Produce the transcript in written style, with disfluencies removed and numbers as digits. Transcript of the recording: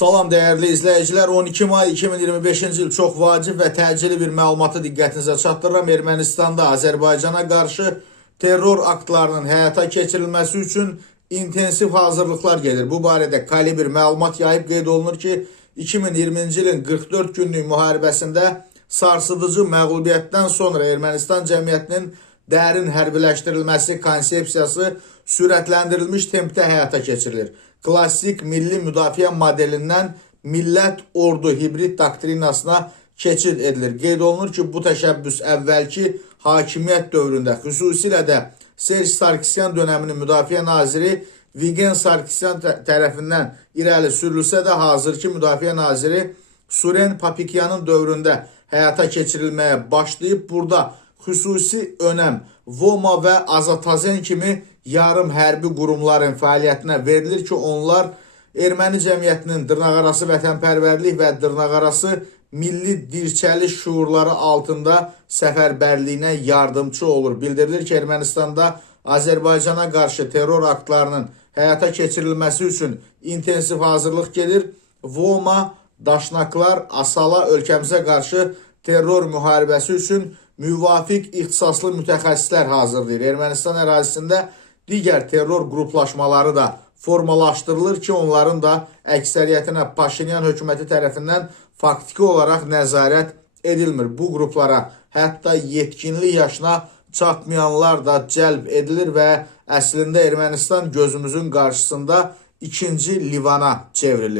Salam dəyərli izləyicilər, 12 may 2025-ci il çox vacib və təcili bir məlumatı diqqətinizə çatdırıram. Ermənistanda Azərbaycana qarşı terror aktlarının həyata keçirilməsi üçün intensiv hazırlıqlar gedir. Bu barədə Kalibr məlumat yayıb, qeyd olunur ki, 2020-ci ilin 44 günlük müharibəsində sarsıdıcı məğlubiyyətdən sonra Ermənistan cəmiyyətinin dərin hərbiləşdirilməsi konsepsiyası sürətləndirilmiş tempdə həyata keçirilir. Klassik milli müdafiə modelindən millət ordu hibrid doktrinasına keçid edilir. Qeyd olunur ki, bu təşəbbüs əvvəlki hakimiyyət dövründə, xüsusilə də Serj Sarkisyan dönəminin müdafiə naziri Vigen Sarkisyan tərəfindən irəli sürülsə də, hazırki müdafiə naziri Suren Papikyanın dövründə həyata keçirilməyə başlayıb. Burada xüsusi önəm Voma və Azatazen kimi yarım hərbi qurumların fəaliyyətinə verilir ki, onlar erməni cəmiyyətinin dırnaqarası vətənpərvərlik və dırnaqarası milli dirçəliş şuurları altında səfərbərliyinə yardımcı olur. Bildirilir ki, Ermənistanda Azərbaycana qarşı terror aktlarının həyata keçirilməsi üçün intensiv hazırlıq gedir. Voma, Daşnaklar, Asala ölkəmizə qarşı terror müharibəsi üçün müvafiq ixtisaslı mütəxəssislər hazırlayır. Ermənistan ərazisində digər terror qruplaşmaları da formalaşdırılır ki, onların da əksəriyyətinə Paşinyan hökuməti tərəfindən faktiki olaraq nəzarət edilmir. Bu qruplara hətta yetkinlik yaşına çatmayanlar da cəlb edilir və əslində Ermənistan gözümüzün qarşısında ikinci Livana çevrilir.